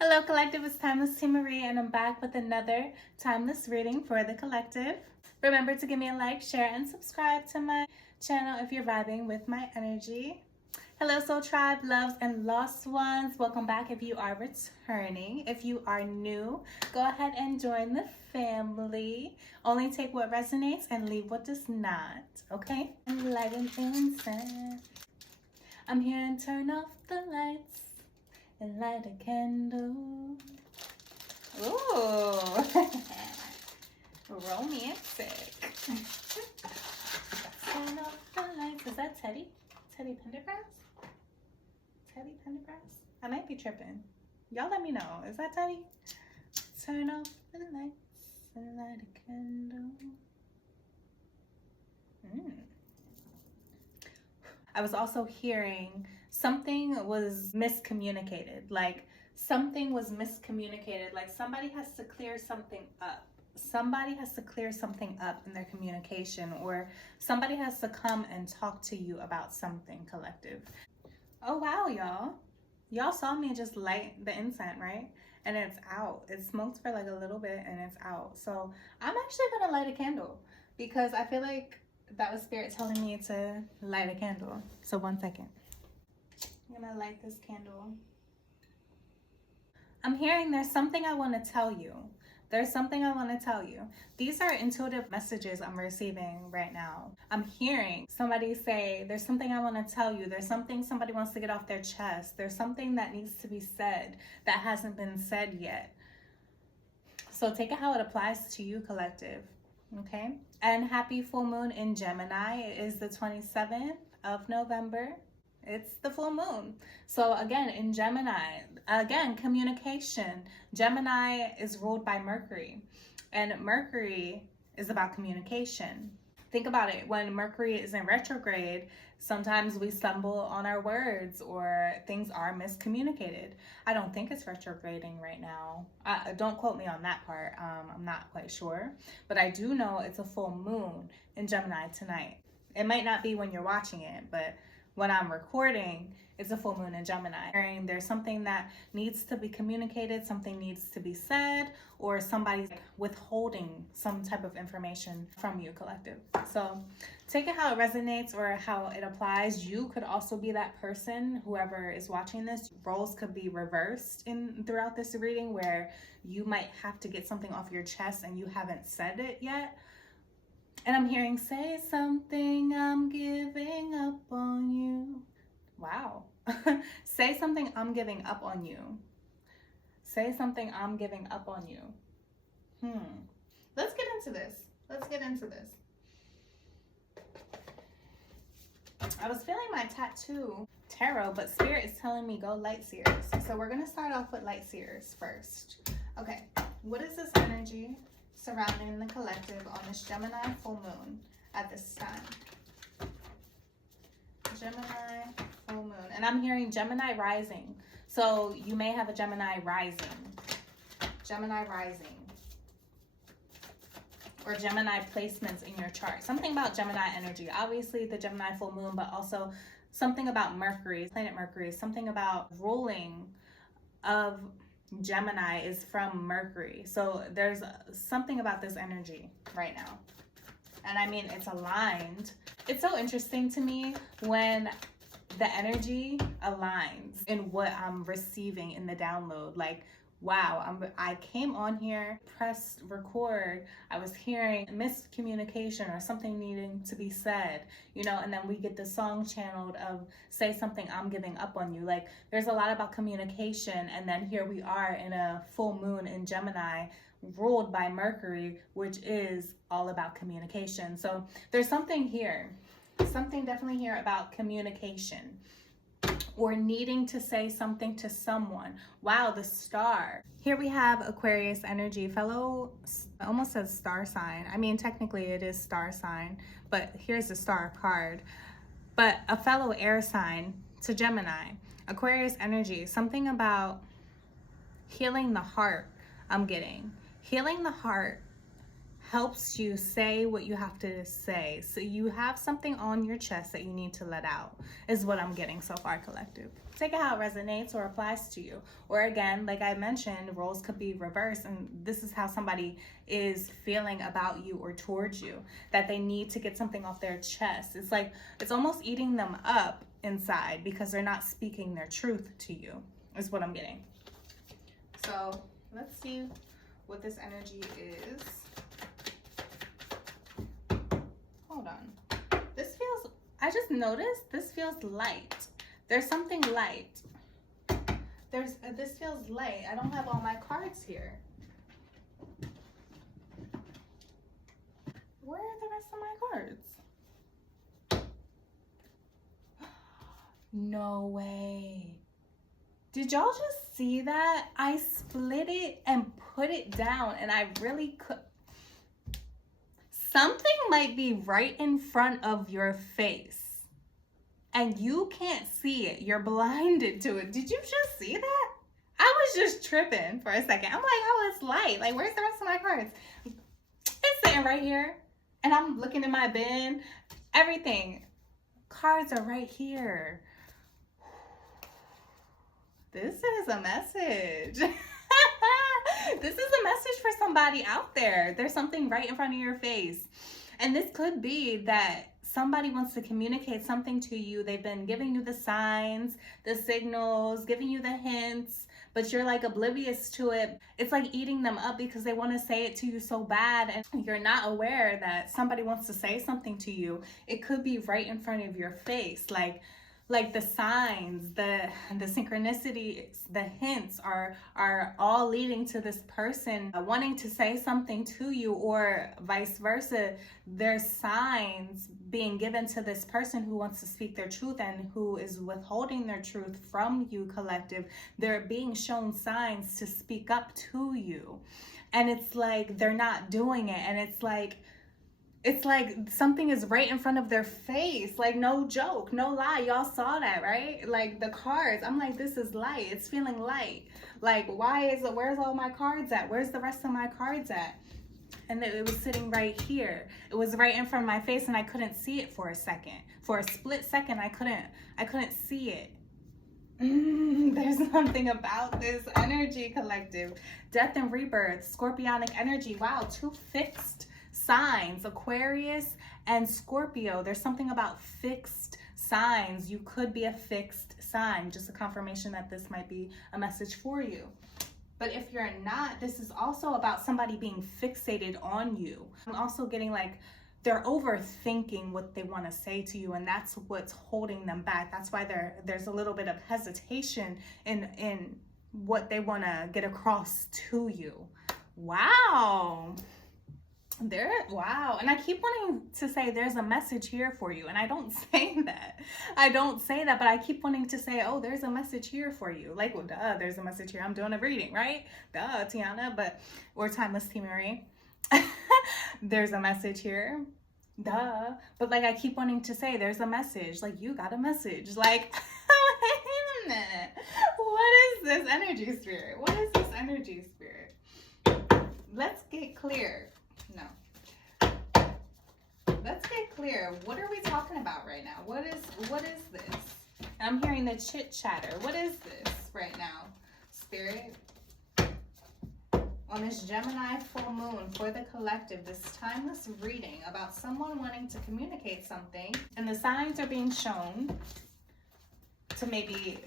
Hello collective, it's TimelessTiMarie and I'm back with another timeless reading for the collective. Remember to give me a like, share, and subscribe to my channel if you're vibing with my energy. Hello Soul Tribe, loves and lost ones. Welcome back if you are returning. If you are new, go ahead and join the family. Only take what resonates and leave what does not, okay? And light an incense. I'm here to turn off the lights and light a candle. Ooh, romantic. Turn off the lights. Is that Teddy? Teddy Pendergrass? Teddy Pendergrass? I might be tripping. Y'all let me know. Is that Teddy? Turn off the lights and light a candle. I was also hearing something was miscommunicated. Like something was miscommunicated. Like somebody has to clear something up. Somebody has to clear something up in their communication, or somebody has to come and talk to you about something, collective. Oh wow, y'all. Y'all saw me just light the incense, right? And it's out. It smoked for like a little bit and it's out. So I'm actually gonna light a candle because I feel like that was spirit telling me to light a candle. So 1 second. I'm gonna light this candle. I'm hearing there's something I want to tell you. There's something I want to tell you. These are intuitive messages I'm receiving right now. I'm hearing somebody say, there's something I want to tell you. There's something somebody wants to get off their chest. There's something that needs to be said that hasn't been said yet. So take it how it applies to you, collective. Okay? And happy full moon in Gemini. It is the 27th of November. It's the full moon. So again, in Gemini, again, communication. Gemini is ruled by Mercury, and Mercury is about communication. Think about it. When Mercury is in retrograde, sometimes we stumble on our words or things are miscommunicated. I don't think it's retrograding right now. Don't quote me on that part. I'm not quite sure. But I do know it's a full moon in Gemini tonight. It might not be when you're watching it, but when I'm recording, it's a full moon in Gemini. There's something that needs to be communicated, something needs to be said, or somebody's withholding some type of information from you, collective. So take it how it resonates or how it applies. You could also be that person, whoever is watching this. Roles could be reversed throughout this reading, where you might have to get something off your chest and you haven't said it yet. And I'm hearing, say something, I'm giving up on you. Wow. Say something, I'm giving up on you. Say something, I'm giving up on you. Let's get into this. Let's get into this. I was feeling my tattoo tarot, but spirit is telling me go light seers. So we're going to start off with light seers first. Okay, what is this energy surrounding the collective on this Gemini full moon at this time? Gemini full moon. And I'm hearing Gemini rising. So you may have a Gemini rising. Gemini rising. Or Gemini placements in your chart. Something about Gemini energy. Obviously the Gemini full moon, but also something about Mercury, planet Mercury. Something about ruling of Gemini is from Mercury. So there's something about this energy right now. And I mean, it's aligned. It's so interesting to me when the energy aligns in what I'm receiving in the download. Like, wow, I came on here, pressed record. I was hearing miscommunication or something needing to be said, you know, and then we get the song channeled of say something, I'm giving up on you. Like there's a lot about communication. And then here we are in a full moon in Gemini ruled by Mercury, which is all about communication. So there's something here, something definitely here about communication, or needing to say something to someone. Wow, the star. Here we have Aquarius energy, fellow, almost says star sign. I mean, technically it is star sign, but here's the star card. But a fellow air sign to Gemini. Aquarius energy, something about healing the heart I'm getting. Healing the heart helps you say what you have to say. So you have something on your chest that you need to let out, is what I'm getting so far, collective. Take it how it resonates or applies to you. Or again, like I mentioned, roles could be reversed, and this is how somebody is feeling about you or towards you, that they need to get something off their chest. It's like, it's almost eating them up inside because they're not speaking their truth to you, is what I'm getting. So let's see what this energy is. Hold on. This feels, I just noticed this feels light. There's something light. This feels light. I don't have all my cards here. Where are the rest of my cards? No way. Did y'all just see that? I split it and put it down, and I really could. Something might be right in front of your face and you can't see it. You're blinded to it. Did you just see that? I was just tripping for a second. I'm like, oh, it's light. Like, where's the rest of my cards? It's sitting right here. And I'm looking in my bin. Everything. Cards are right here. This is a message. This is a message for somebody out there. There's something right in front of your face. And this could be that somebody wants to communicate something to you. They've been giving you the signs, the signals, giving you the hints, but you're like oblivious to it. It's like eating them up because they want to say it to you so bad, and you're not aware that somebody wants to say something to you. It could be right in front of your face. Like the signs, the synchronicities, the hints are all leading to this person wanting to say something to you, or vice versa. There's signs being given to this person who wants to speak their truth and who is withholding their truth from you, collective. They're being shown signs to speak up to you. And it's like they're not doing it. And it's like something is right in front of their face. Like, no joke, no lie. Y'all saw that, right? Like the cards, I'm like, this is light. It's feeling light. Like, where's all my cards at? Where's the rest of my cards at? And it was sitting right here. It was right in front of my face, and I couldn't see it for a second. For a split second, I couldn't see it. There's something about this energy, collective. Death and rebirth, scorpionic energy. Wow, two fixed signs, Aquarius and Scorpio. There's something about fixed signs. You could be a fixed sign. Just a confirmation that this might be a message for you. But if you're not, this is also about somebody being fixated on you. I'm also getting like they're overthinking what they want to say to you, and that's what's holding them back. That's why there's a little bit of hesitation in what they want to get across to you. Wow. Wow. And I keep wanting to say there's a message here for you, and I don't say that. But I keep wanting to say, oh, there's a message here for you. Like, well, duh, there's a message here. I'm doing a reading, right? Duh, Tiana, or TimelessTiMarie. There's a message here. Duh. But like, I keep wanting to say there's a message. Like, you got a message. Like, wait a minute. What is this energy spirit? What is this energy spirit? Let's get clear. No. Let's get clear. What are we talking about right now? What is this? I'm hearing the chit chatter. What is this right now, Spirit? On this Gemini full moon for the collective, this timeless reading about someone wanting to communicate something, and the signs are being shown to maybe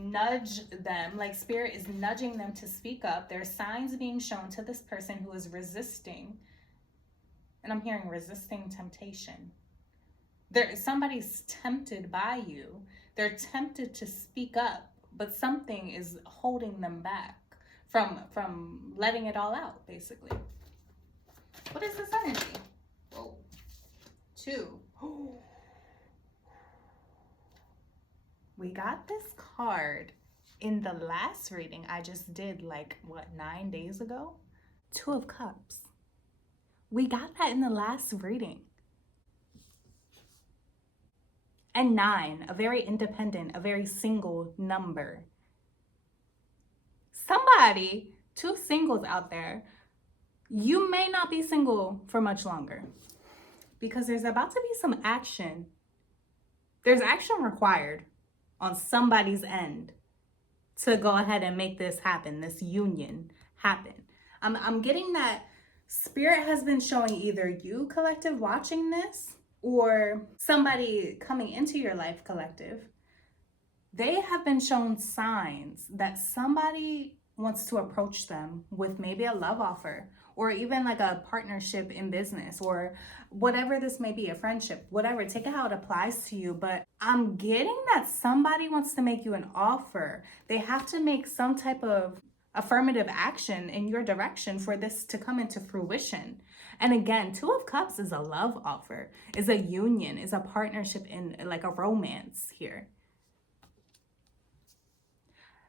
nudge them, like Spirit is nudging them to speak up. There's signs being shown to this person who is resisting. And I'm hearing resisting temptation. Somebody's tempted by you. They're tempted to speak up, but something is holding them back from letting it all out, basically. What is this energy? Whoa. 2. We got this card in the last reading I just did, like, what, 9 days ago? 2 of Cups. We got that in the last reading. And 9, a very independent, a very single number. Somebody, 2 singles out there, You may not be single for much longer because there's about to be some action. There's action required on somebody's end to go ahead and make this happen, this union happen. I'm getting that spirit has been showing either you, collective, watching this, or somebody coming into your life, collective. They have been shown signs that somebody wants to approach them with maybe a love offer, or even like a partnership in business, or whatever this may be, a friendship, whatever. Take it how it applies to you. But I'm getting that somebody wants to make you an offer. They have to make some type of affirmative action in your direction for this to come into fruition. And again, Two of Cups is a love offer, is a union, is a partnership in like a romance here.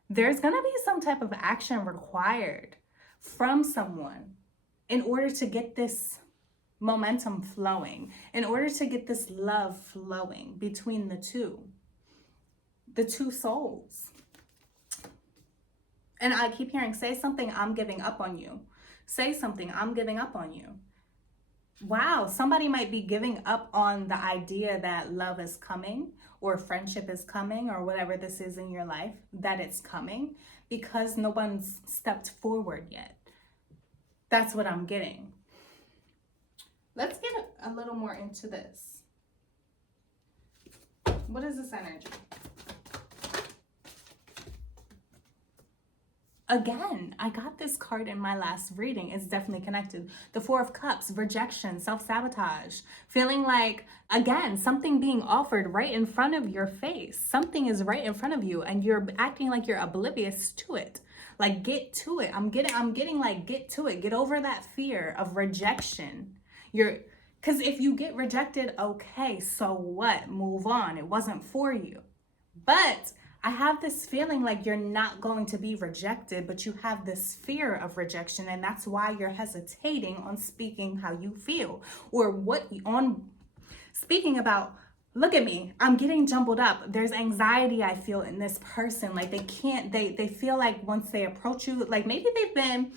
There's gonna be some type of action required from someone in order to get this momentum flowing, in order to get this love flowing between the two souls. And I keep hearing, say something, I'm giving up on you. Say something, I'm giving up on you. Wow, somebody might be giving up on the idea that love is coming, or friendship is coming, or whatever this is in your life, that it's coming, because no one's stepped forward yet. That's what I'm getting. Let's get a little more into this. What is this energy? Again, I got this card in my last reading. It's definitely connected. The Four of Cups, rejection, self-sabotage, feeling like, again, something being offered right in front of your face. Something is right in front of you and you're acting like you're oblivious to it. Like, get to it. I'm getting like, get to it. Get over that fear of rejection. Because if you get rejected, okay, so what? Move on. It wasn't for you. But I have this feeling like you're not going to be rejected, but you have this fear of rejection, and that's why you're hesitating on speaking how you feel, or speaking about. Look at me, I'm getting jumbled up. There's anxiety I feel in this person. Like they feel like once they approach you, like maybe they've been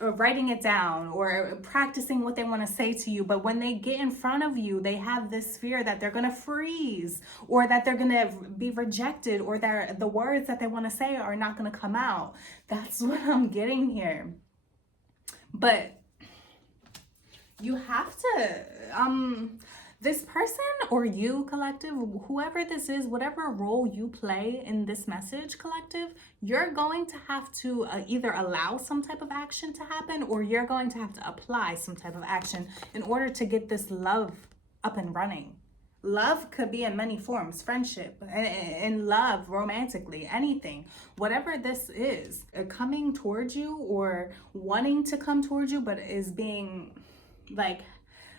writing it down or practicing what they want to say to you, but when they get in front of you, they have this fear that they're going to freeze, or that they're going to be rejected, or that the words that they want to say are not going to come out. That's what I'm getting here. But you have to this person, or you, collective, whoever this is, whatever role you play in this message, collective, you're going to have to either allow some type of action to happen, or you're going to have to apply some type of action in order to get this love up and running. Love could be in many forms, friendship, in love, romantically, anything. Whatever this is, coming towards you or wanting to come towards you, but is being like,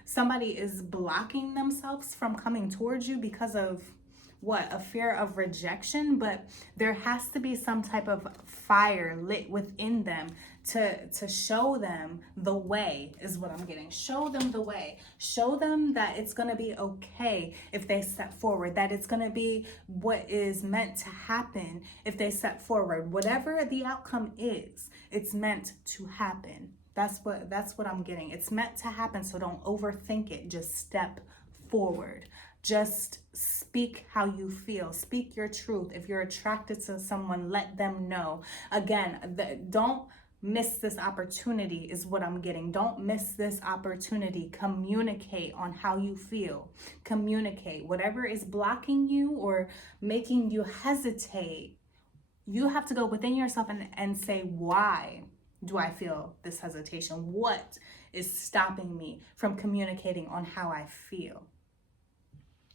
somebody is blocking themselves from coming towards you because of what? A fear of rejection. But there has to be some type of fire lit within them to show them the way, is what I'm getting. Show them the way. Show them that it's going to be okay if they step forward, that it's going to be what is meant to happen if they step forward. Whatever the outcome is, it's meant to happen. That's what I'm getting. It's meant to happen, so don't overthink it. Just step forward. Just speak how you feel. Speak your truth. If you're attracted to someone, let them know. Again, don't miss this opportunity, is what I'm getting. Don't miss this opportunity. Communicate on how you feel. Communicate. Whatever is blocking you or making you hesitate, you have to go within yourself and say, why do I feel this hesitation? What is stopping me from communicating on how I feel?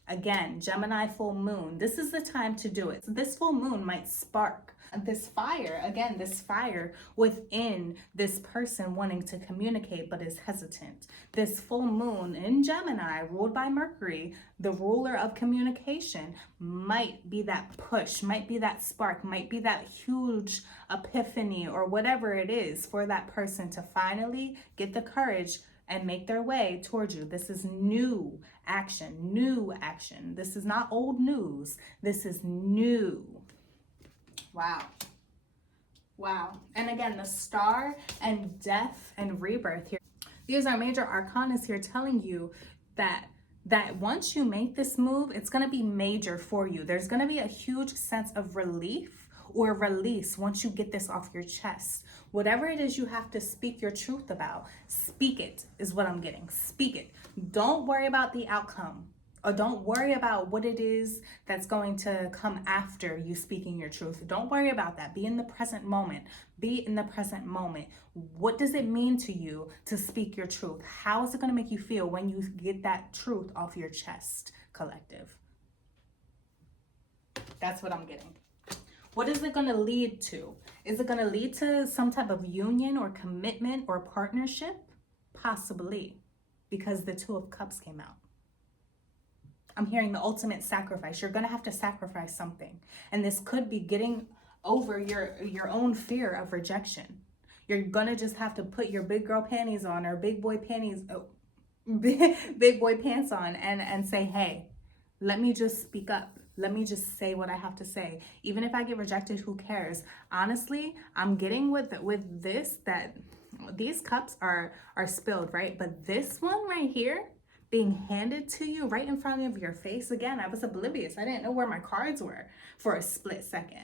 Again, Gemini full moon, this is the time to do it. This full moon might spark this fire, again, this fire within this person wanting to communicate but is hesitant. This full moon in Gemini, ruled by Mercury, the ruler of communication, might be that push, might be that spark, might be that huge epiphany, or whatever it is for that person to finally get the courage and make their way towards you. This is new action, new action. This is not old news. This is new. Wow. Wow. And again, the star and death and rebirth here. These are major arcanas here telling you that once you make this move, it's going to be major for you. There's going to be a huge sense of relief or release once you get this off your chest. Whatever it is you have to speak your truth about, speak it is what I'm getting. Speak it. Don't worry about the outcome. Or don't worry about what it is that's going to come after you speaking your truth. Don't worry about that. Be in the present moment. Be in the present moment. What does it mean to you to speak your truth? How is it going to make you feel when you get that truth off your chest, collective? That's what I'm getting. What is it going to lead to? Is it going to lead to some type of union or commitment or partnership? Possibly, because the Two of Cups came out. I'm hearing the ultimate sacrifice. You're going to have to sacrifice something. And this could be getting over your own fear of rejection. You're going to just have to put your big girl panties on, or big boy panties, big boy pants on, and say, hey, let me just speak up. Let me just say what I have to say. Even if I get rejected, who cares? Honestly, I'm getting with this that these cups are spilled, right? But this one right here, being handed to you right in front of your face. Again, I was oblivious. I didn't know where my cards were for a split second.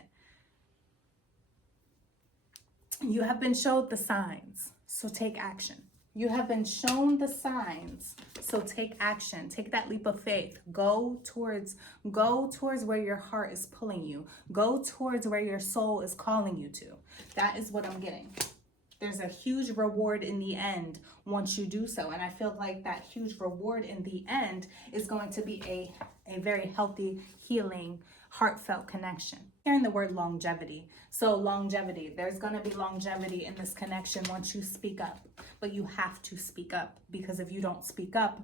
You have been showed the signs, so take action. You have been shown the signs, so take action. Take that leap of faith. Go towards where your heart is pulling you. Go towards where your soul is calling you to. That is what I'm getting. There's a huge reward in the end once you do so. And I feel like that huge reward in the end is going to be a very healthy, healing, heartfelt connection. Hearing the word longevity. So longevity, there's going to be longevity in this connection once you speak up. But you have to speak up, because if you don't speak up,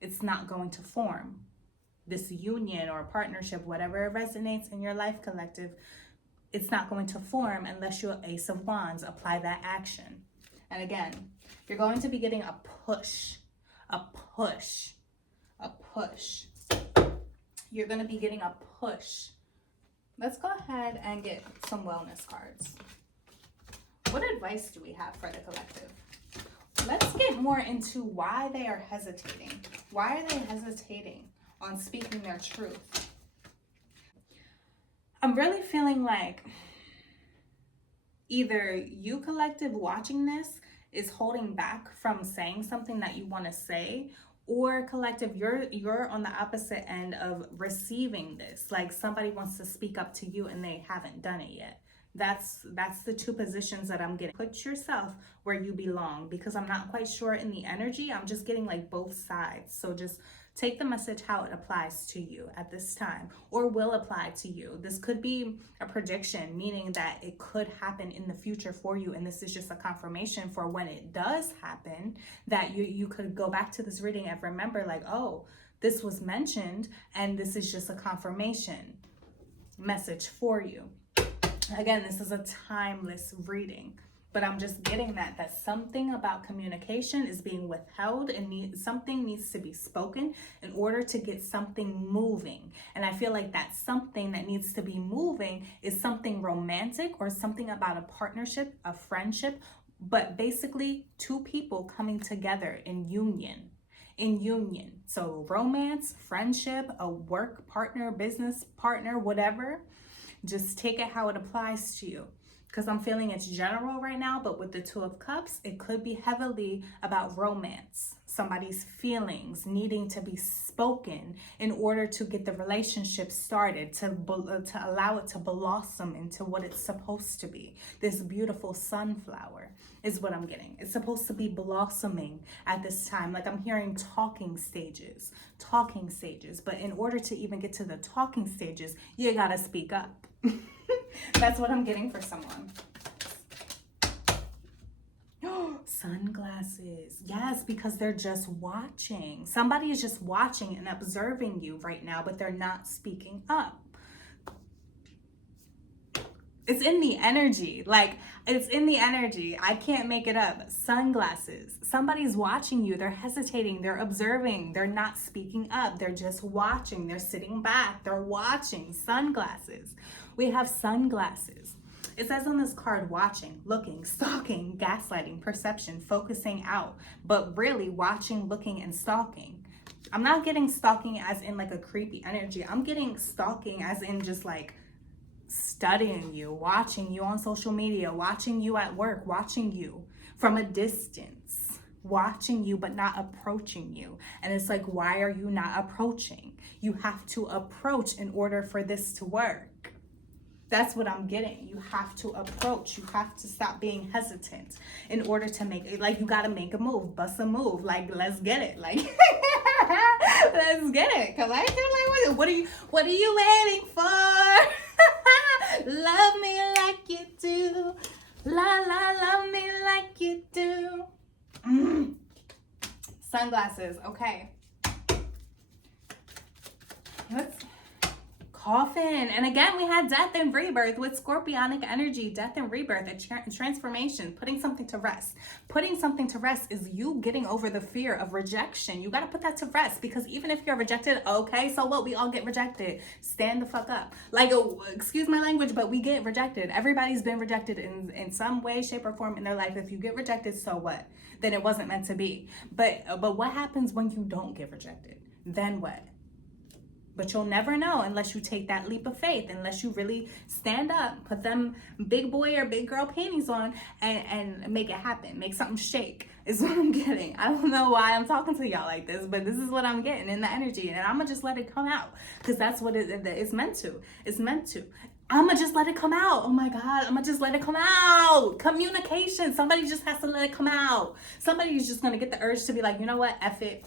it's not going to form. This union or partnership, whatever resonates in your life, collective, it's not going to form unless you're Ace of Wands. Apply that action. And again, you're going to be getting a push, a push, a push. You're going to be getting a push. Let's go ahead and get some wellness cards. What advice do we have for the collective? Let's get more into why they are hesitating. Why are they hesitating on speaking their truth? I'm really feeling like either you, collective, watching this is holding back from saying something that you want to say, or collective, you're on the opposite end of receiving this. Like somebody wants to speak up to you and they haven't done it yet. That's the two positions that I'm getting. Put yourself where you belong, because I'm not quite sure in the energy. I'm just getting like both sides. So just take the message how it applies to you at this time, or will apply to you. This could be a prediction, meaning that it could happen in the future for you. And this is just a confirmation for when it does happen, that you could go back to this reading and remember like, oh, this was mentioned and this is just a confirmation message for you. Again, this is a timeless reading, but I'm just getting that something about communication is being withheld, and something needs to be spoken in order to get something moving. And I feel like that something that needs to be moving is something romantic or something about a partnership, a friendship, but basically two people coming together in union. So romance, friendship, a work partner, business partner, whatever. Just take it how it applies to you, because I'm feeling it's general right now, but with the Two of Cups, it could be heavily about romance, somebody's feelings needing to be spoken in order to get the relationship started, to allow it to blossom into what it's supposed to be. This beautiful sunflower is what I'm getting. It's supposed to be blossoming at this time. Like I'm hearing talking stages, but in order to even get to the talking stages, you gotta speak up. That's what I'm getting for someone. Sunglasses. Yes, because they're just watching. Somebody is just watching and observing you right now, but they're not speaking up. It's in the energy. Like, it's in the energy. I can't make it up. Sunglasses. Somebody's watching you. They're hesitating. They're observing. They're not speaking up. They're just watching. They're sitting back. They're watching. Sunglasses. We have sunglasses. It says on this card, watching, looking, stalking, gaslighting, perception, focusing out, but really watching, looking, and stalking. I'm not getting stalking as in like a creepy energy. I'm getting stalking as in just like studying you, watching you on social media, watching you at work, watching you from a distance, watching you but not approaching you. And it's like, why are you not approaching? You have to approach in order for this to work. That's what I'm getting. You have to approach. You have to stop being hesitant in order to make it. Like, you got to make a move, bust a move. Like, let's get it. Like, let's get it. Cause I feel like, what are you waiting for? Love me like you do. Love me like you do. Sunglasses. Okay. Let's coffin. And again, we had death and rebirth with scorpionic energy. Death and rebirth, a transformation, putting something to rest. Putting something to rest is you getting over the fear of rejection. You got to put that to rest, because even if you're rejected, okay, so what? We all get rejected. Stand the fuck up. Like, excuse my language, but we get rejected. Everybody's been rejected in some way, shape, or form in their life. If you get rejected, so what? Then it wasn't meant to be. But what happens when you don't get rejected? Then what? But you'll never know unless you take that leap of faith, unless you really stand up, put them big boy or big girl panties on and make it happen. Make something shake is what I'm getting. I don't know why I'm talking to y'all like this, but this is what I'm getting in the energy. And I'm going to just let it come out, because that's what it's meant to. It's meant to. I'm going to just let it come out. Oh my God, I'm going to just let it come out. Communication. Somebody just has to let it come out. Somebody's just going to get the urge to be like, you know what, F it.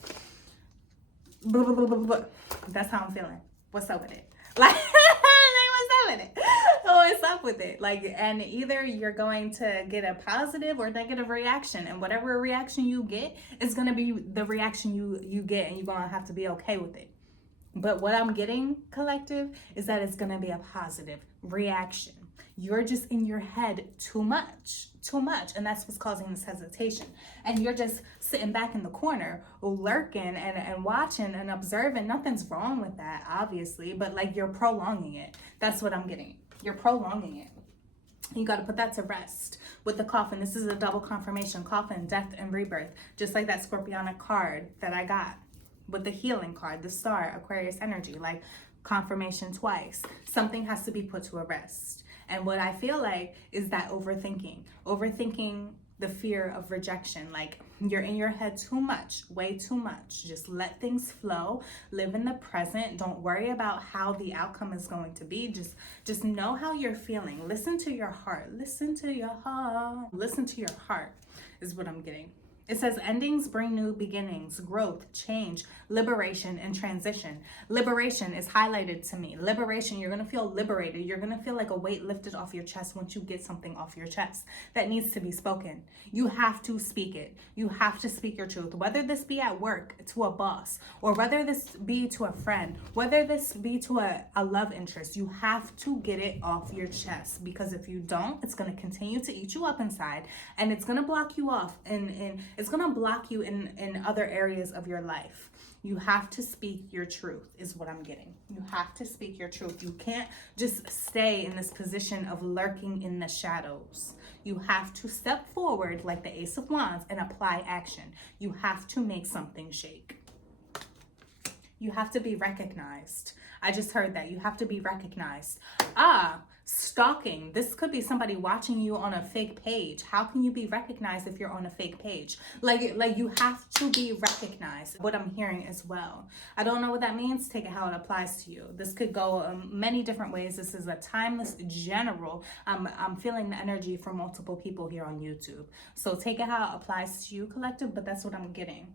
Blah, blah, blah, blah, blah. That's how I'm feeling. What's up with it? Like, what's up with it? What's up with it? Like, and either you're going to get a positive or negative reaction, and whatever reaction you get is going to be the reaction you get, and you're going to have to be okay with it. But what I'm getting, collective, is that it's going to be a positive reaction. You're just in your head too much, and that's what's causing this hesitation. And you're just sitting back in the corner, lurking and watching and observing. Nothing's wrong with that, obviously, but like, you're prolonging it. That's what I'm getting. You're prolonging it. You got to put that to rest with the coffin. This is a double confirmation. Coffin, death, and rebirth, just like that scorpionic card that I got with the healing card, the star, Aquarius energy, like confirmation twice. Something has to be put to a rest. And what I feel like is that overthinking the fear of rejection. Like, you're in your head too much, way too much. Just let things flow, live in the present. Don't worry about how the outcome is going to be. Just know how you're feeling. Listen to your heart. Listen to your heart. Listen to your heart is what I'm getting. It says endings bring new beginnings, growth, change, liberation, and transition. Liberation is highlighted to me. Liberation, you're going to feel liberated. You're going to feel like a weight lifted off your chest once you get something off your chest that needs to be spoken. You have to speak it. You have to speak your truth, whether this be at work to a boss, or whether this be to a friend, whether this be to a love interest. You have to get it off your chest, because if you don't, it's going to continue to eat you up inside, and it's going to block you off, and it's going to block you in other areas of your life. You have to speak your truth is what I'm getting. You have to speak your truth. You can't just stay in this position of lurking in the shadows. You have to step forward like the Ace of Wands and apply action. You have to make something shake. You have to be recognized. I just heard that. You have to be recognized. Stalking. This could be somebody watching you on a fake page. How can you be recognized if you're on a fake page? Like you have to be recognized. What I'm hearing as well. I don't know what that means. Take it how it applies to you. This could go many different ways. This is a timeless general. I'm feeling the energy from multiple people here on YouTube. So take it how it applies to you, collective, but that's what I'm getting.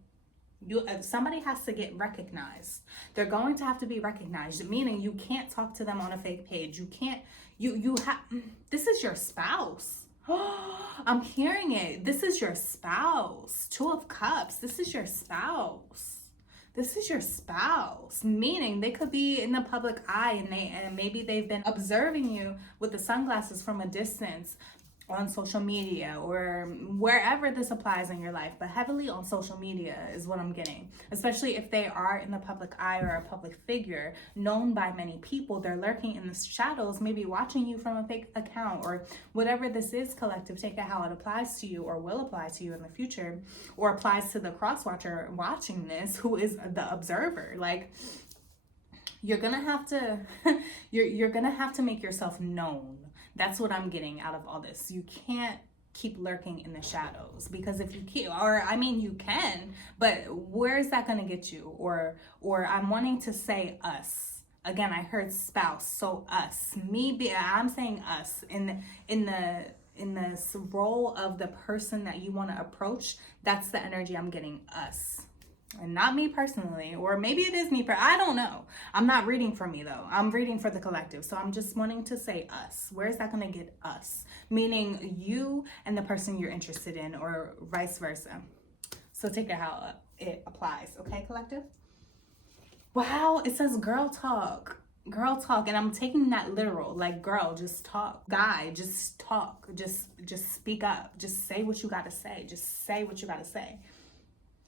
Somebody has to get recognized. They're going to have to be recognized, meaning you can't talk to them on a fake page. You can't, you have, this is your spouse. I'm hearing it. This is your spouse. 2 of Cups. This is your spouse. This is your spouse, meaning they could be in the public eye, and maybe they've been observing you with the sunglasses from a distance. on social media or wherever this applies in your life, but heavily on social media is what I'm getting. Especially if they are in the public eye or a public figure known by many people, they're lurking in the shadows, maybe watching you from a fake account or whatever this is, collective. Take it how it applies to you or will apply to you in the future, or applies to the cross watcher watching this, who is the observer. Like, you're gonna have to you're gonna have to make yourself known. That's what I'm getting out of all this. You can't keep lurking in the shadows, because if you keep, or I mean you can, but where is that going to get you? Or I'm wanting to say us. Again, I heard spouse, so us. I'm saying us in this role of the person that you want to approach. That's the energy I'm getting, us. And not me personally, or maybe it is me, I don't know. I'm not reading for me though. I'm reading for the collective. So I'm just wanting to say us. Where is that going to get us? Meaning you and the person you're interested in, or vice versa. So take it how it applies. Okay, collective? Wow, it says girl talk. Girl talk, and I'm taking that literal. Like, girl, just talk. Guy, just talk. Just speak up. Just say what you got to say. Just say what you got to say.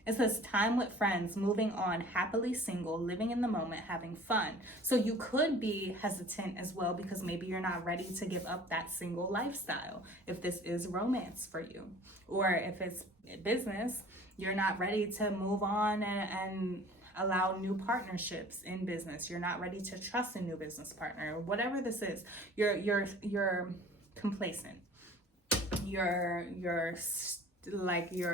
It says time with friends, moving on, happily single, living in the moment, having fun. So you could be hesitant as well, because maybe you're not ready to give up that single lifestyle if this is romance for you. Or if it's business, you're not ready to move on and allow new partnerships in business. You're not ready to trust a new business partner. Whatever this is, you're complacent. You're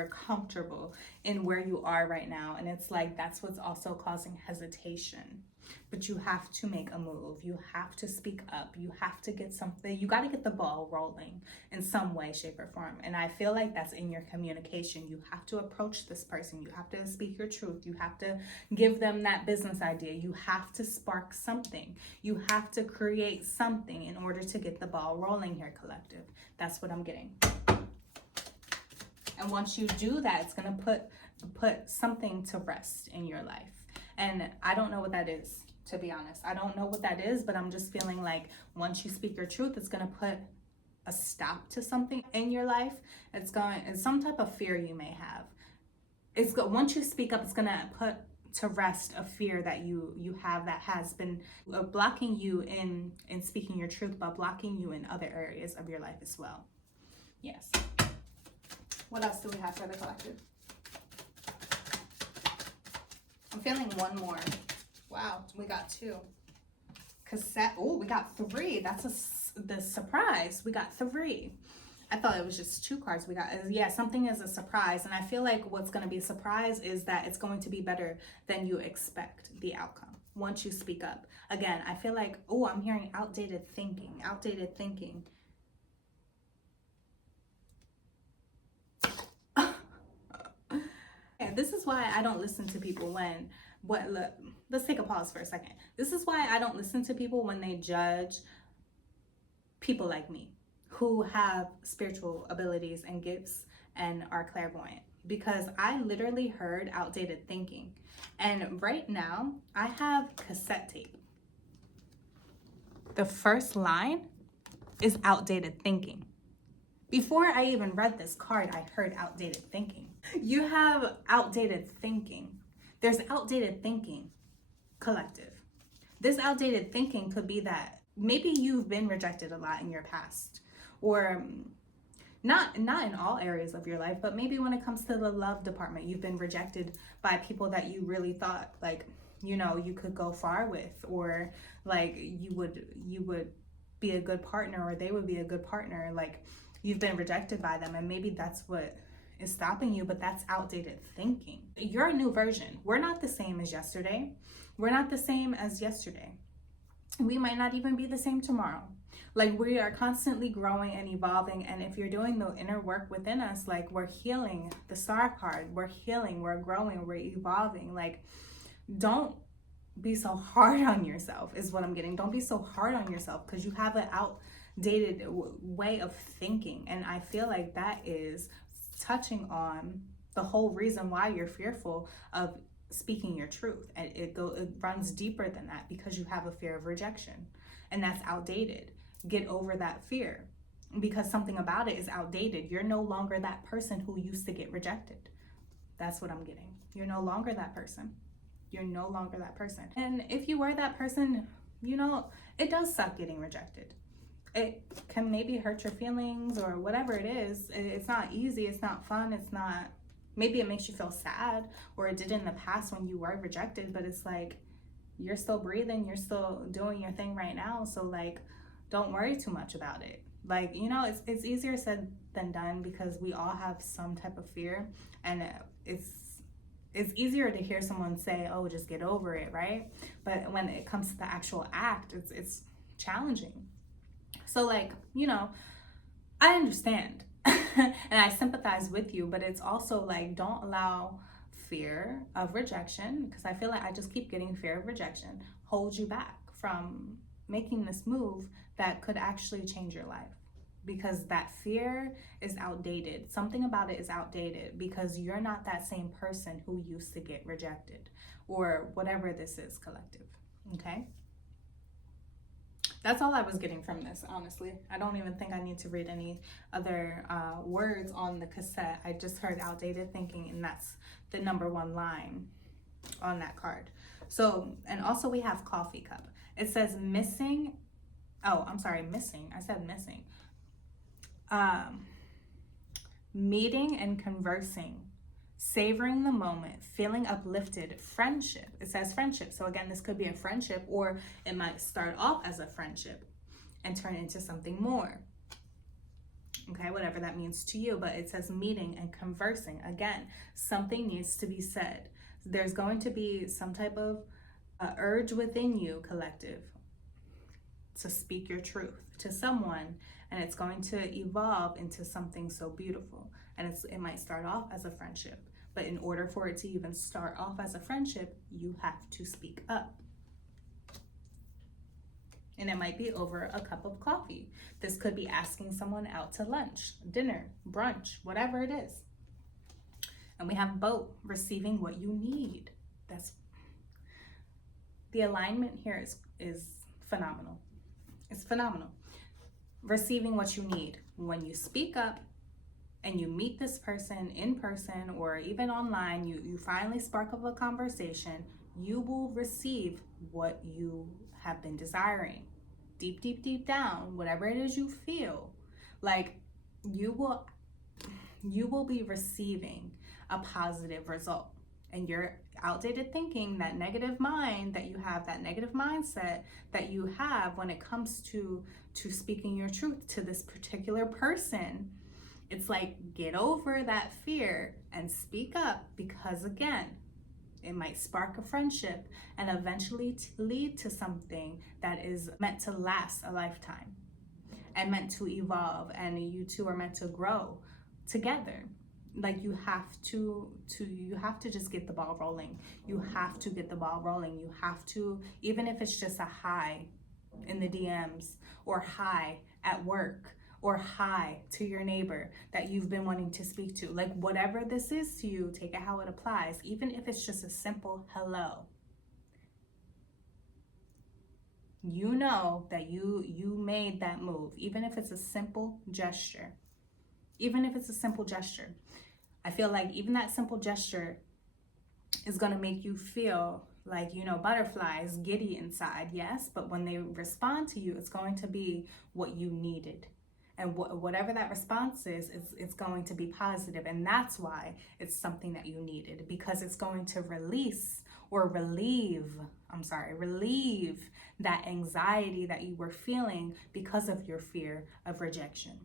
comfortable in where you are right now, and it's like that's what's also causing hesitation. But you have to make a move. You have to speak up. You have to get something. You got to get the ball rolling in some way, shape, or form. And I feel like that's in your communication. You have to approach this person. You have to speak your truth. You have to give them that business idea. You have to spark something. You have to create something in order to get the ball rolling here, collective. That's what I'm getting. And once you do that, it's going to put something to rest in your life. And I don't know what that is, to be honest. I don't know what that is, but I'm just feeling like once you speak your truth, it's going to put a stop to something in your life. It's some type of fear you may have. Once you speak up, it's going to put to rest a fear that you have that has been blocking you in speaking your truth, but blocking you in other areas of your life as well. Yes. What else do we have for the collective? I'm feeling one more. Wow, we got two. Cassette. Oh, we got three. That's the surprise. We got three. I thought it was just two cards. We got, yeah, something is a surprise. And I feel like what's going to be a surprise is that it's going to be better than you expect the outcome once you speak up. Again, I feel like, oh, I'm hearing outdated thinking. Outdated thinking. This is why I don't listen to people let's take a pause for a second. This is why I don't listen to people when they judge people like me who have spiritual abilities and gifts and are clairvoyant, because I literally heard outdated thinking. And right now I have cassette tape. The first line is outdated thinking. Before I even read this card, I heard outdated thinking. You have outdated thinking. There's outdated thinking, collective. This outdated thinking could be that maybe you've been rejected a lot in your past, or not in all areas of your life, but maybe when it comes to the love department, you've been rejected by people that you really thought like, you could go far with, or like you would be a good partner, or they would be a good partner. Like, you've been rejected by them, and maybe that's what is stopping you, but that's outdated thinking. You're a new version. We're not the same as yesterday. We're not the same as yesterday. We might not even be the same tomorrow. Like, we are constantly growing and evolving, and if you're doing the inner work within us, like, we're healing. The Star card, we're healing, we're growing, we're evolving. Like, don't be so hard on yourself is what I'm getting. Don't be so hard on yourself, because you have an outdated way of thinking, and I feel like that is touching on the whole reason why you're fearful of speaking your truth. And it runs deeper than that, because you have a fear of rejection, and that's outdated. Get over that fear. because something about it is outdated. You're no longer that person who used to get rejected. That's what I'm getting. You're no longer that person. You're no longer that person. And if you were that person, it does suck getting rejected. It can maybe hurt your feelings or whatever it is. It's not easy. It's not fun. It's not, maybe it makes you feel sad, or it did in the past when you were rejected, but it's like, you're still breathing. You're still doing your thing right now. So like, don't worry too much about it. Like, it's easier said than done, because we all have some type of fear, and it's easier to hear someone say, oh, just get over it, right? But when it comes to the actual act, it's challenging. So like, I understand and I sympathize with you, but it's also like, don't allow fear of rejection, because I feel like I just keep getting fear of rejection, hold you back from making this move that could actually change your life. Because that fear is outdated. Something about it is outdated, because you're not that same person who used to get rejected, or whatever this is, collective. Okay? That's all I was getting from this, honestly. I don't even think I need to read any other words on the cassette. I just heard outdated thinking, and that's the number one line on that card. So, and also we have coffee cup. It says missing. Oh, I'm sorry, missing. I said missing. Meeting and conversing, savoring the moment, feeling uplifted, friendship. It says friendship. So again, this could be a friendship, or it might start off as a friendship and turn into something more. Okay, whatever that means to you, but it says meeting and conversing. Again, something needs to be said. There's going to be some type of urge within you, collective, to speak your truth to someone, and it's going to evolve into something so beautiful. And it might start off as a friendship, but in order for it to even start off as a friendship, you have to speak up. And it might be over a cup of coffee. This could be asking someone out to lunch, dinner, brunch, whatever it is. And we have both, receiving what you need. That's the alignment here is phenomenal. It's phenomenal. Receiving what you need. When you speak up and you meet this person in person or even online, you finally spark up a conversation, you will receive what you have been desiring. Deep, deep, deep down, whatever it is you feel, like you will be receiving a positive result. And your outdated thinking, that negative mind that you have, that negative mindset that you have when it comes to speaking your truth to this particular person, it's like, get over that fear and speak up, because again, it might spark a friendship and eventually lead to something that is meant to last a lifetime and meant to evolve, and you two are meant to grow together. Like, you have to just get the ball rolling. You have to get the ball rolling. You have to, even if it's just a hi in the DMs, or hi at work, or hi to your neighbor that you've been wanting to speak to. Like, whatever this is to you, take it how it applies. Even if it's just a simple hello. You know that you made that move, even if it's a simple gesture. Even if it's a simple gesture. I feel like even that simple gesture is going to make you feel like, butterflies, giddy inside, yes, but when they respond to you, it's going to be what you needed. And whatever that response is, it's going to be positive. And that's why it's something that you needed, because it's going to release or relieve that anxiety that you were feeling because of your fear of rejection.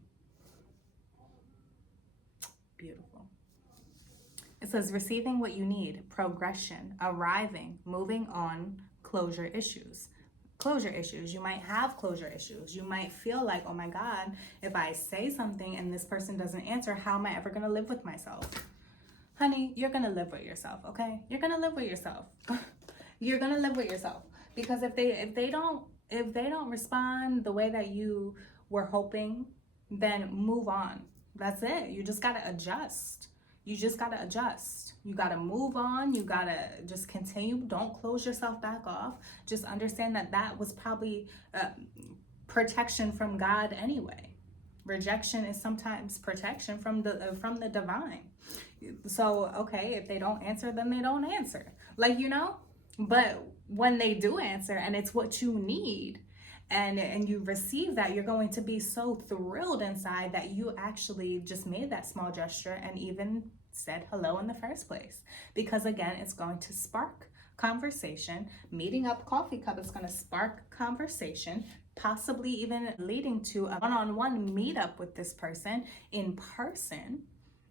Beautiful. It says receiving what you need, progression, arriving, moving on, closure issues. Closure issues. You might have closure issues. You might feel like, oh my God, if I say something and this person doesn't answer, how am I ever going to live with myself? Honey, you're going to live with yourself, okay? You're going to live with yourself. You're going to live with yourself, because if they don't respond the way that you were hoping, then move on. That's it. You just got to adjust. You just got to adjust. You got to move on. You got to just continue. Don't close yourself back off. Just understand that was probably protection from God anyway. Rejection is sometimes protection from the divine. So, okay, if they don't answer, then they don't answer. Like, but when they do answer and it's what you need, and you receive that, you're going to be so thrilled inside that you actually just made that small gesture and even said hello in the first place. Because again, it's going to spark conversation. Meeting up coffee cup is going to spark conversation, possibly even leading to a one-on-one meetup with this person in person,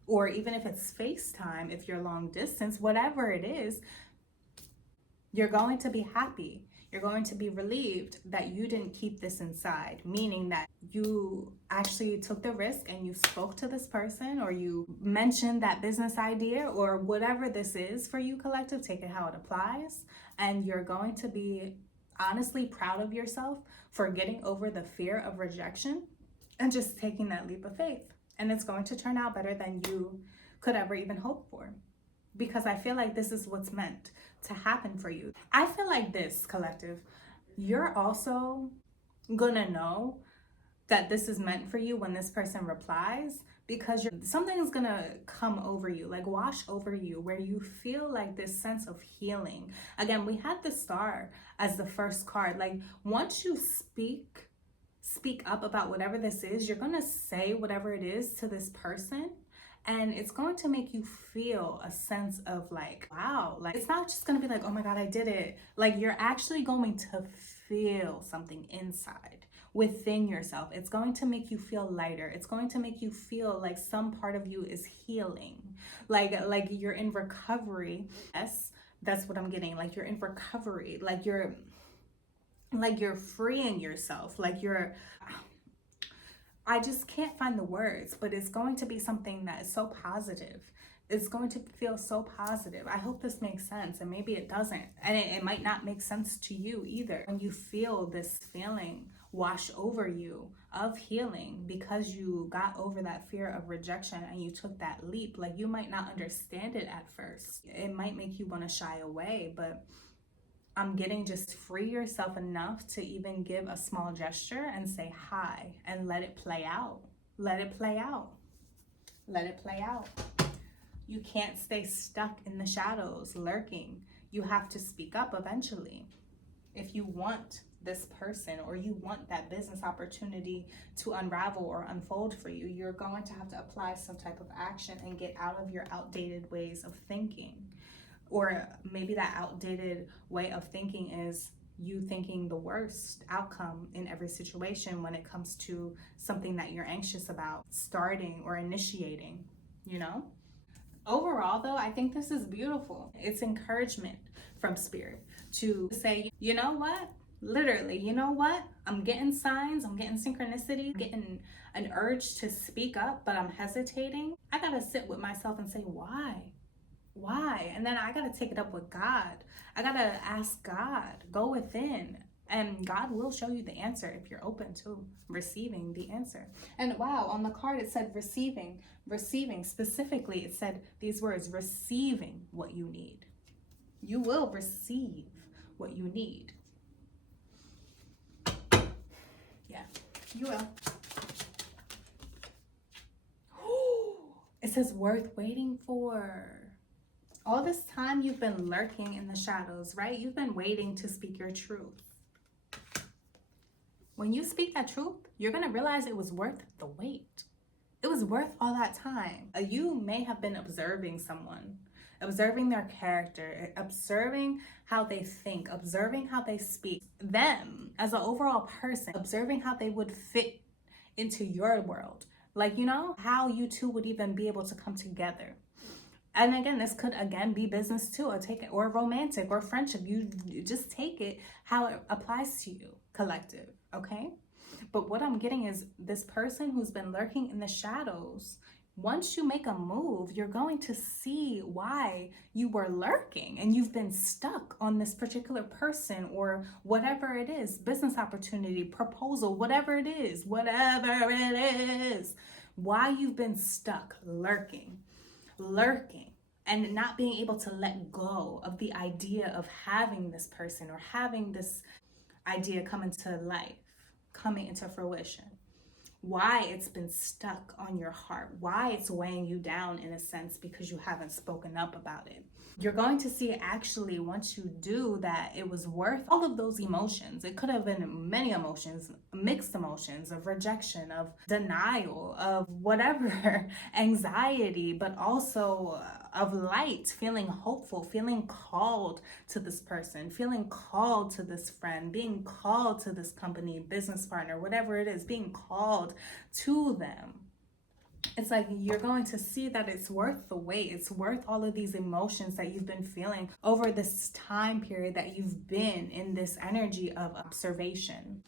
or even if it's FaceTime, if you're long distance, whatever it is, you're going to be happy. You're going to be relieved that you didn't keep this inside, meaning that you actually took the risk and you spoke to this person, or you mentioned that business idea, or whatever this is for you, collective. Take it how it applies. And you're going to be honestly proud of yourself for getting over the fear of rejection and just taking that leap of faith. And it's going to turn out better than you could ever even hope for. Because I feel like this is what's meant to happen for you. I feel like this, collective, you're also gonna know that this is meant for you when this person replies, because something's gonna come over you, like wash over you, where you feel like this sense of healing. Again, we had the star as the first card. Like, once you speak up about whatever this is, you're gonna say whatever it is to this person, and it's going to make you feel a sense of like, wow, like it's not just gonna be like, oh my God, I did it. Like, you're actually going to feel something inside within yourself. It's going to make you feel lighter. It's going to make you feel like some part of you is healing, like you're in recovery. Yes, that's what I'm getting. Like, you're in recovery, like you're freeing yourself, like I just can't find the words, but it's going to be something that is so positive. It's going to feel so positive. I hope this makes sense, and maybe it doesn't. And it might not make sense to you either. When you feel this feeling wash over you of healing because you got over that fear of rejection and you took that leap, like, you might not understand it at first. It might make you want to shy away, but I'm getting just free yourself enough to even give a small gesture and say hi and let it play out. Let it play out. Let it play out. You can't stay stuck in the shadows, lurking. You have to speak up eventually. If you want this person, or you want that business opportunity to unravel or unfold for you, you're going to have to apply some type of action and get out of your outdated ways of thinking. Or maybe that outdated way of thinking is you thinking the worst outcome in every situation when it comes to something that you're anxious about starting or initiating, Overall, though, I think this is beautiful. It's encouragement from spirit to say, you know what? Literally, you know what? I'm getting signs, I'm getting synchronicity, getting an urge to speak up, but I'm hesitating. I gotta sit with myself and say, why? And then I gotta take it up with God. I gotta ask God, go within, and God will show you the answer if you're open to receiving the answer. And wow, on the card it said receiving. Specifically, it said these words: receiving what you need. You will receive what you need. Yeah, you will. It says worth waiting for. All this time you've been lurking in the shadows, right? You've been waiting to speak your truth. When you speak that truth, you're going to realize it was worth the wait. It was worth all that time. You may have been observing someone, observing their character, observing how they think, observing how they speak, them as an overall person, observing how they would fit into your world. Like, how you two would even be able to come together. And again, this could again be business too, or romantic or friendship. You just take it how it applies to you, collective, okay? But what I'm getting is this person who's been lurking in the shadows, once you make a move, you're going to see why you were lurking and you've been stuck on this particular person or whatever it is, business opportunity, proposal, whatever it is, why you've been stuck lurking and not being able to let go of the idea of having this person or having this idea come into life, coming into fruition. why it's been stuck on your heart, why it's weighing you down in a sense because you haven't spoken up about it. You're going to see actually once you do that, it was worth all of those emotions. It could have been many emotions, mixed emotions of rejection, of denial, of whatever, anxiety, but also of light, feeling hopeful, feeling called to this person, feeling called to this friend, being called to this company, business partner, whatever it is, being called to them. It's like you're going to see that it's worth the wait. It's worth all of these emotions that you've been feeling over this time period that you've been in this energy of observation.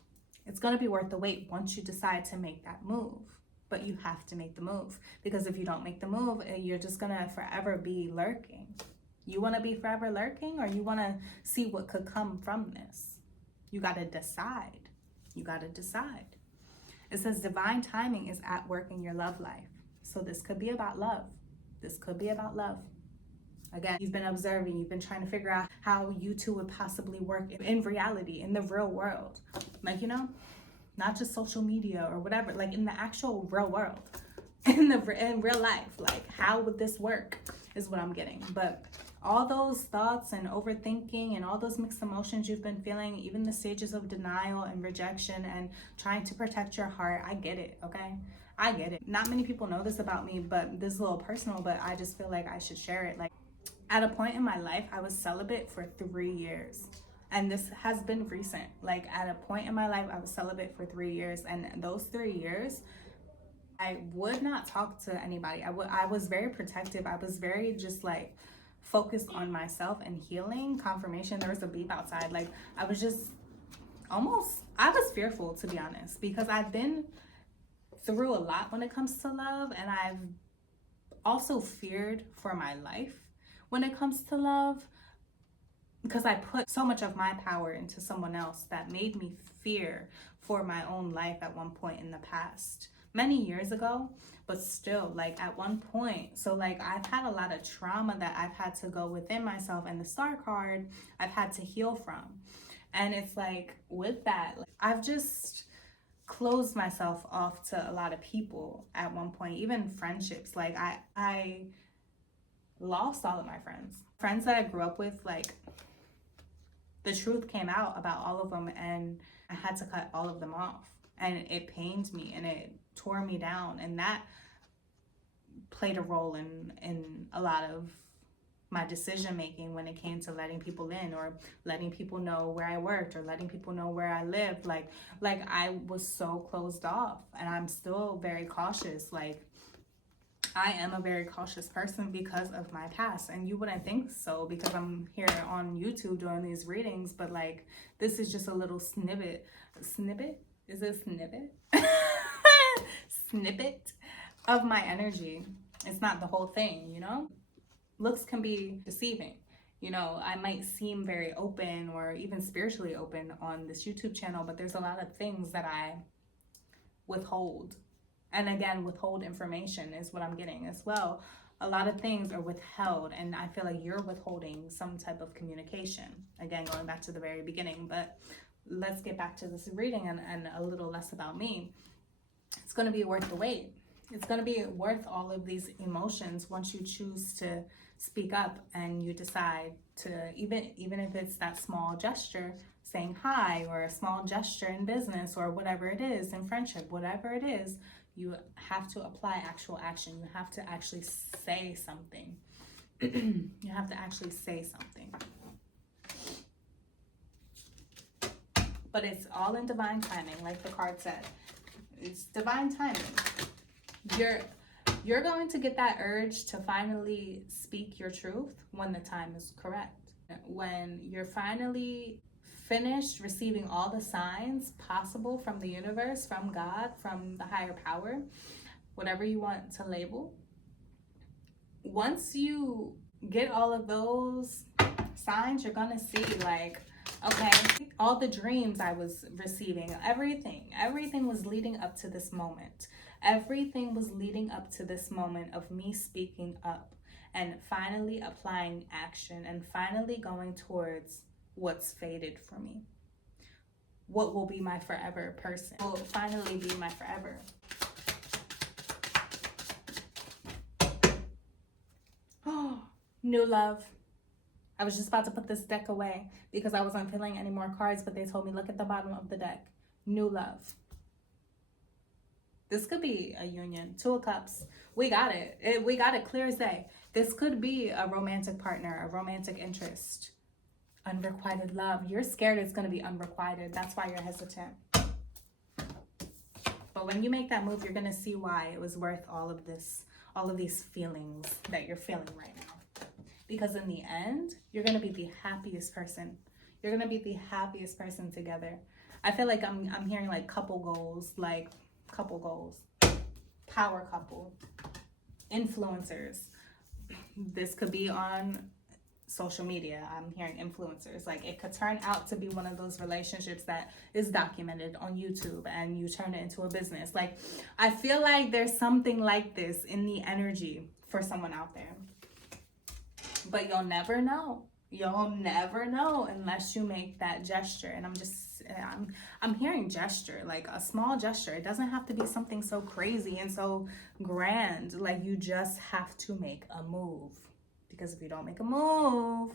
It's going to be worth the wait once you decide to make that move. But you have to make the move, because if you don't make the move, you're just going to forever be lurking. You want to be forever lurking, or you want to see what could come from this? You got to decide. You got to decide. It says divine timing is at work in your love life. So this could be about love. This could be about love. Again, you've been observing, you've been trying to figure out how you two would possibly work in reality, in the real world. Like, you know, not just social media or whatever, like in the actual real world, in real life. Like, how would this work is what I'm getting. But all those thoughts and overthinking and all those mixed emotions you've been feeling, even the stages of denial and rejection and trying to protect your heart, I get it, okay? I get it. Not many people know this about me, but this is a little personal, but I just feel like I should share it. Like, at a point in my life, I was celibate for 3 years. And this has been recent. Like, at a point in my life, I was celibate for 3 years. And those 3 years, I would not talk to anybody. I was very protective. I was very just like focused on myself and healing. Confirmation, there was a beep outside. Like, I was just I was fearful, to be honest, because I've been through a lot when it comes to love, and I've also feared for my life when it comes to love, because I put so much of my power into someone else that made me fear for my own life at one point in the past, many years ago. But still, like, at one point, so like I've had a lot of trauma that I've had to go within myself, and the star card I've had to heal from. And it's like, with that, like, I've just closed myself off to a lot of people at one point, even friendships. Like, I lost all of my friends that I grew up with. Like, the truth came out about all of them, and I had to cut all of them off, and it pained me and it tore me down, and that played a role in a lot of my decision making when it came to letting people in, or letting people know where I worked, or letting people know where I lived. Like I was so closed off, and I'm still very cautious. Like, I am a very cautious person because of my past, and you wouldn't think so because I'm here on YouTube doing these readings, but like, this is just a little snippet. Is it a snippet? Snippet of my energy. It's not the whole thing, you know? Looks can be deceiving. You know, I might seem very open or even spiritually open on this YouTube channel, but there's a lot of things that I withhold. And again, withhold information is what I'm getting as well. A lot of things are withheld, and I feel like you're withholding some type of communication. Again, going back to the very beginning, but let's get back to this reading and a little less about me. It's going to be worth the wait. It's going to be worth all of these emotions once you choose to speak up and you decide to, even if it's that small gesture, saying hi, or a small gesture in business, or whatever it is in friendship, whatever it is, you have to apply actual action. You have to actually say something. You have to actually say something. But it's all in divine timing, like the card said. It's divine timing. You're going to get that urge to finally speak your truth when the time is correct. When you're finally finished receiving all the signs possible from the universe, from God, from the higher power, whatever you want to label. Once you get all of those signs, you're gonna see, like, okay, all the dreams I was receiving, everything was leading up to this moment. Everything was leading up to this moment of me speaking up and finally applying action and finally going towards what's fated for me. what will be my forever person, will finally be my forever. Oh, new love. I was just about to put this deck away because I wasn't feeling any more cards, but they told me look at the bottom of the deck. New love. This could be a union. 2 of Cups. We got it. We got it clear as day. This could be a romantic partner, a romantic interest. Unrequited love. You're scared it's going to be unrequited. That's why you're hesitant. But when you make that move, you're going to see why it was worth all of this, all of these feelings that you're feeling right now. Because in the end, you're going to be the happiest person. You're going to be the happiest person together. I feel like I'm hearing like couple goals, power couple, influencers. This could be on social media. I'm hearing influencers. Like it could turn out to be one of those relationships that is documented on YouTube and you turn it into a business. Like I feel like there's something like this in the energy for someone out there. But you'll never know. You'll never know unless you make that gesture. And I'm hearing gesture, like a small gesture. It doesn't have to be something so crazy and so grand. Like you just have to make a move. Because if you don't make a move,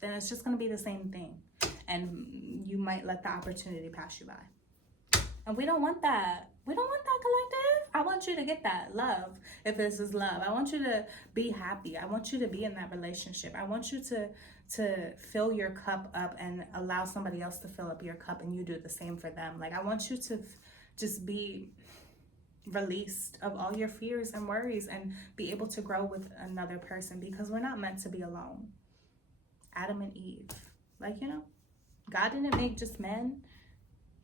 then it's just going to be the same thing. And you might let the opportunity pass you by. And we don't want that. We don't want that, collective. I want you to get that love, if this is love. I want you to be happy. I want you to be in that relationship. I want you to fill your cup up and allow somebody else to fill up your cup and you do the same for them. Like I want you to just be released of all your fears and worries and be able to grow with another person, because we're not meant to be alone. Adam and Eve, like, you know, God didn't make just men.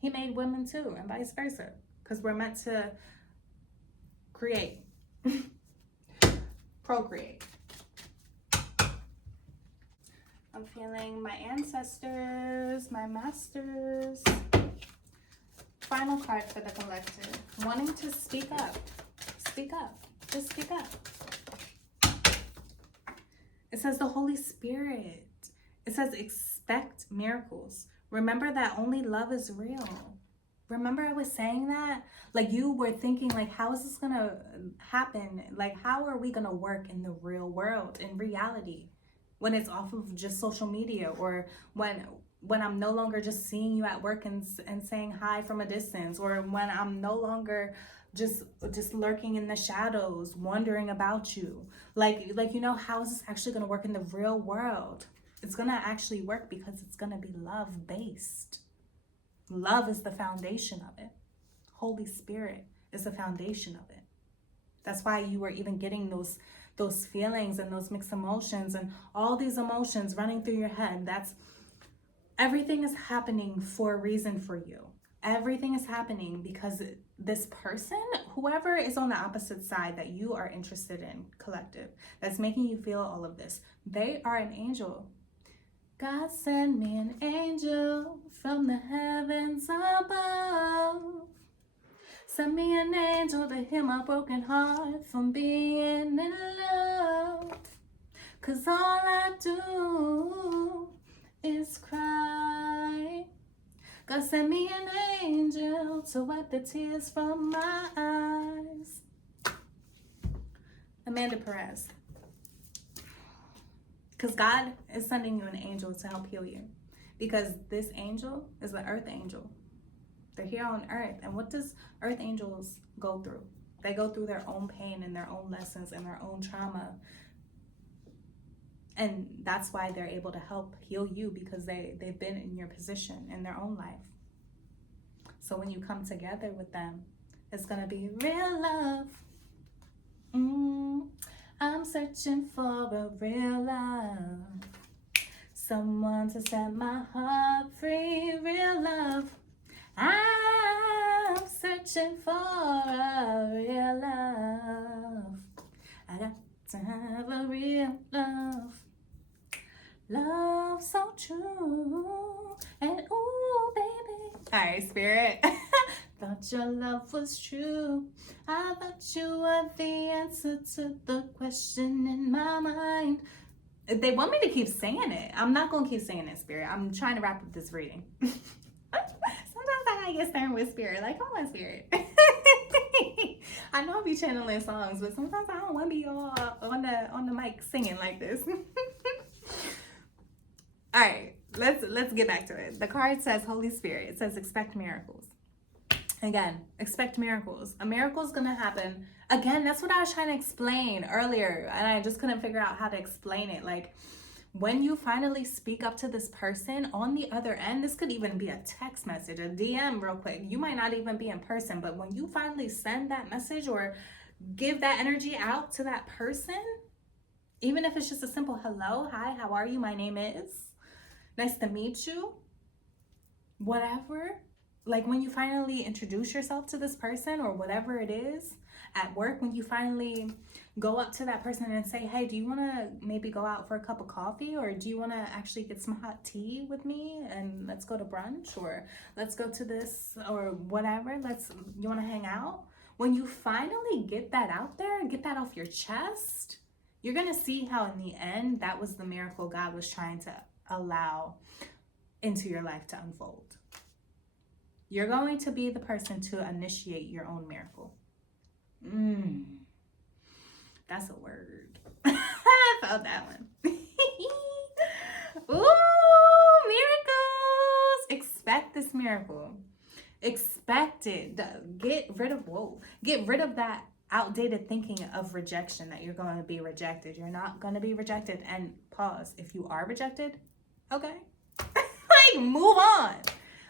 He made women too, and vice versa, because we're meant to create, procreate. I'm feeling my ancestors, my masters. Final card for the collective. Wanting to speak up. Speak up. Just speak up. It says the Holy Spirit. It says expect miracles. Remember that only love is real. Remember I was saying that? Like you were thinking like, how is this going to happen? Like, how are we going to work in the real world, in reality, when it's off of just social media, or when I'm no longer just seeing you at work and saying hi from a distance, or when I'm no longer just lurking in the shadows, wondering about you. Like, you know, how is this actually going to work in the real world? It's going to actually work because it's going to be love-based. Love is the foundation of it. Holy Spirit is the foundation of it. That's why you were even getting those feelings and those mixed emotions and all these emotions running through your head. Everything is happening for a reason for you. Everything is happening because this person, whoever is on the opposite side that you are interested in, collective, that's making you feel all of this, they are an angel. God sent me an angel from the heavens above. Send me an angel to heal my broken heart from being in love. 'Cause all I do is cry. God send me an angel to wipe the tears from my eyes. Amanda Perez. Because God is sending you an angel to help heal you. Because this angel is the earth angel. They're here on earth. And what does earth angels go through? They go through their own pain and their own lessons and their own trauma. And that's why they're able to help heal you, because they've been in your position in their own life. So when you come together with them, it's going to be real love. I'm searching for a real love. Someone to set my heart free. Real love. I'm searching for a real love. I got to have a real love. Love so true. And ooh, baby. All right, Spirit. Thought your love was true. I thought you were the answer to the question in my mind. They want me to keep saying it. I'm not going to keep saying it, Spirit. I'm trying to wrap up this reading. I get stern with spirit. Like, come on, spirit. I know I be channeling songs, but sometimes I don't want to be all on the mic singing like this. All right, let's get back to it. The card says Holy Spirit. It says expect miracles. Again, expect miracles. A miracle is gonna happen. Again, that's what I was trying to explain earlier, and I just couldn't figure out how to explain it. Like, when you finally speak up to this person on the other end, this could even be a text message, a DM real quick. You might not even be in person, but when you finally send that message or give that energy out to that person, even if it's just a simple hello, hi, how are you? My name is, nice to meet you, whatever. Like, when you finally introduce yourself to this person or whatever it is at work, when you finally go up to that person and say, hey, do you want to maybe go out for a cup of coffee, or do you want to actually get some hot tea with me and let's go to brunch, or let's go to this or whatever, you want to hang out? When you finally get that out there, get that off your chest, you're going to see how in the end that was the miracle God was trying to allow into your life to unfold. You're going to be the person to initiate your own miracle. That's a word. I felt that one. Ooh, miracles. Expect this miracle. Expect it. Get rid of that outdated thinking of rejection, that you're going to be rejected. You're not going to be rejected. And pause. If you are rejected, okay. Like, move on.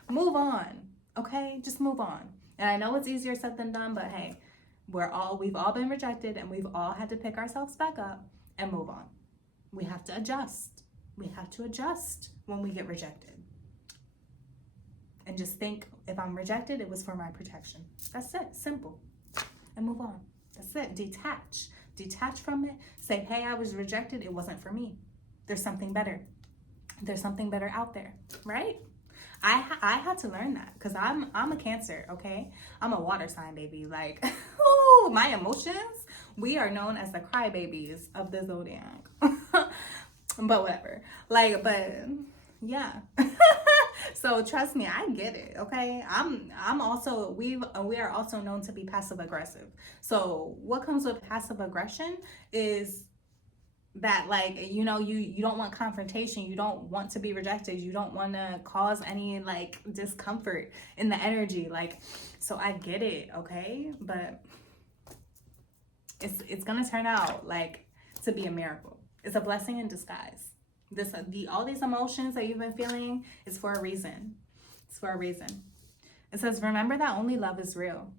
Move on. Okay, just move on. And I know it's easier said than done, but hey, we've all been rejected, and we've all had to pick ourselves back up and move on. We have to adjust. We have to adjust when we get rejected. And just think, if I'm rejected, it was for my protection. That's it. Simple. And move on. That's it. Detach. Detach from it. Say, hey, I was rejected. It wasn't for me. There's something better. There's something better out there, right? I had to learn that, because I'm a Cancer, okay? I'm a water sign, baby. Like, ooh, my emotions, we are known as the crybabies of the zodiac. But whatever. Like, but yeah. So trust me, I get it, okay? I'm also, we are also known to be passive aggressive. So what comes with passive aggression is that, like, you know, you don't want confrontation, you don't want to be rejected, you don't want to cause any like discomfort in the energy, like, so I get it, okay? But it's gonna turn out like to be a miracle. It's a blessing in disguise. All these emotions that you've been feeling is for a reason. It's for a reason. It says, remember that only love is real.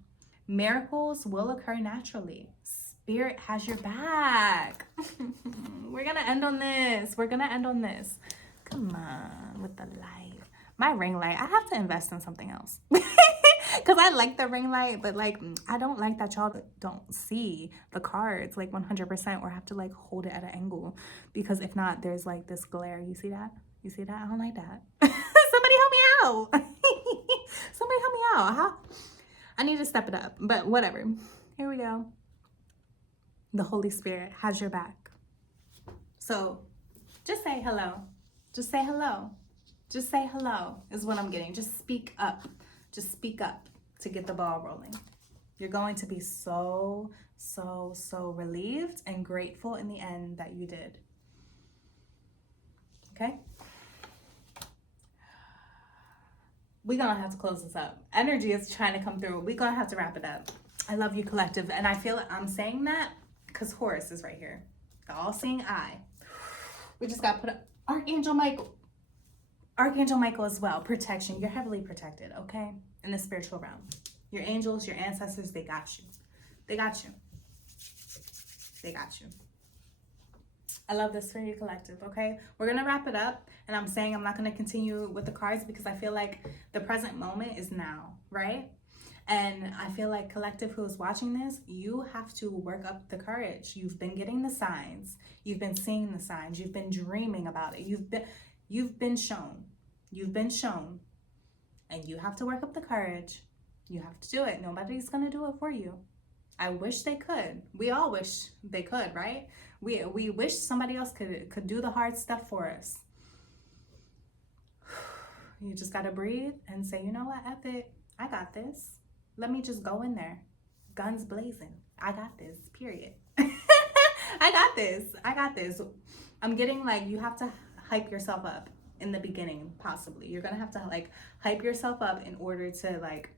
Miracles will occur naturally. Spirit has your back. We're gonna end on this. We're gonna end on this. Come on with the light. My ring light. I have to invest in something else. Because I like the ring light, but like, I don't like that y'all don't see the cards like 100%, or have to like hold it at an angle, because if not, there's like this glare. You see that? You see that? I don't like that. Somebody help me out. Somebody help me out. How? I need to step it up, but whatever. Here we go. The Holy Spirit has your back. So just say hello. Just say hello. Just say hello is what I'm getting. Just speak up. Just speak up to get the ball rolling. You're going to be so relieved and grateful in the end that you did. Okay? We're going to have to close this up. Energy is trying to come through. We're going to have to wrap it up. I love you, collective. And I feel I'm saying that because Horus is right here. The all-seeing eye. We just got to put up Archangel Michael. Archangel Michael as well. Protection. You're heavily protected, okay? In the spiritual realm. Your angels, your ancestors, they got you. They got you. They got you. I love this for you, collective, okay? We're going to wrap it up. And I'm saying I'm not going to continue with the cards because I feel like the present moment is now, right? And I feel like, collective who is watching this, you have to work up the courage. You've been getting the signs. You've been seeing the signs. You've been dreaming about it. You've been shown. You've been shown. And you have to work up the courage. You have to do it. Nobody's going to do it for you. I wish they could. We all wish they could, right? We wish somebody else could do the hard stuff for us. You just got to breathe and say, you know what, F it. I got this. Let me just go in there. Guns blazing. I got this, period. I got this. I got this. I'm getting like, you have to hype yourself up in the beginning, possibly. You're going to have to like hype yourself up in order to like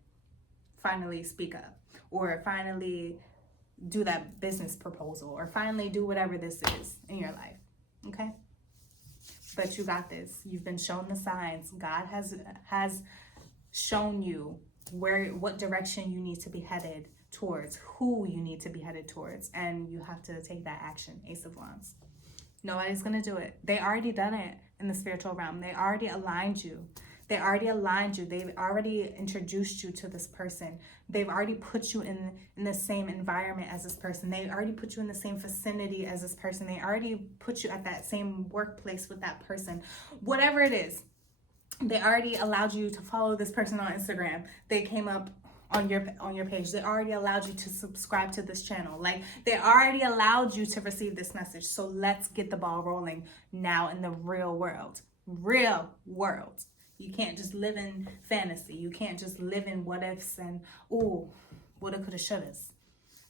finally speak up or finally do that business proposal or finally do whatever this is in your life. Okay? But you got this. You've been shown the signs. God has shown you what direction you need to be headed towards, who you need to be headed towards, and you have to take that action. Ace of Wands. Nobody's gonna do it. They already done it in the spiritual realm. They already aligned you. They already aligned you. They've already introduced you to this person. They've already put you in the same environment as this person. They already put you in the same vicinity as this person. They already put you at that same workplace with that person. Whatever it is, they already allowed you to follow this person on Instagram. They came up on your page. They already allowed you to subscribe to this channel. Like, they already allowed you to receive this message. So let's get the ball rolling now in the real world. Real world. You can't just live in fantasy. You can't just live in what ifs and, ooh, woulda, coulda, shouldas.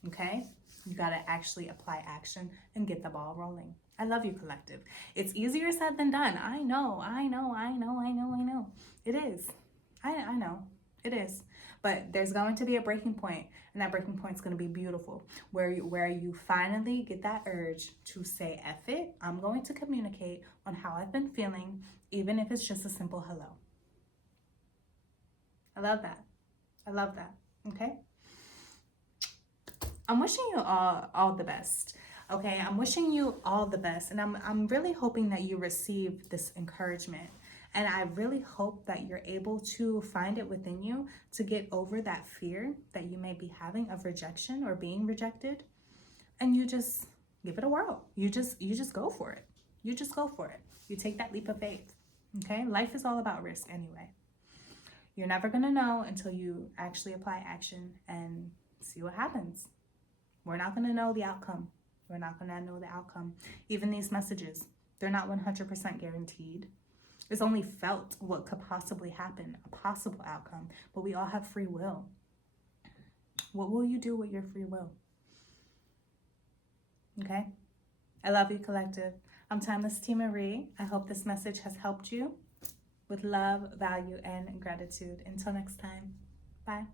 Okay? You gotta actually apply action and get the ball rolling. I love you, collective. It's easier said than done. I know. It is. I know. It is. But there's going to be a breaking point, and that breaking point is going to be beautiful, where you finally get that urge to say, F it, I'm going to communicate on how I've been feeling, even if it's just a simple hello. I love that. I love that. Okay? I'm wishing you all the best. Okay, I'm wishing you all the best, and I'm really hoping that you receive this encouragement. And I really hope that you're able to find it within you to get over that fear that you may be having of rejection or being rejected. And you just give it a whirl. You just go for it. You just go for it. You take that leap of faith. Okay? Life is all about risk anyway. You're never going to know until you actually apply action and see what happens. We're not going to know the outcome. We're not going to know the outcome. Even these messages, they're not 100% guaranteed. It's only felt what could possibly happen, a possible outcome. But we all have free will. What will you do with your free will? Okay? I love you, collective. I'm TimelessTiMarie. I hope this message has helped you with love, value, and gratitude. Until next time, bye.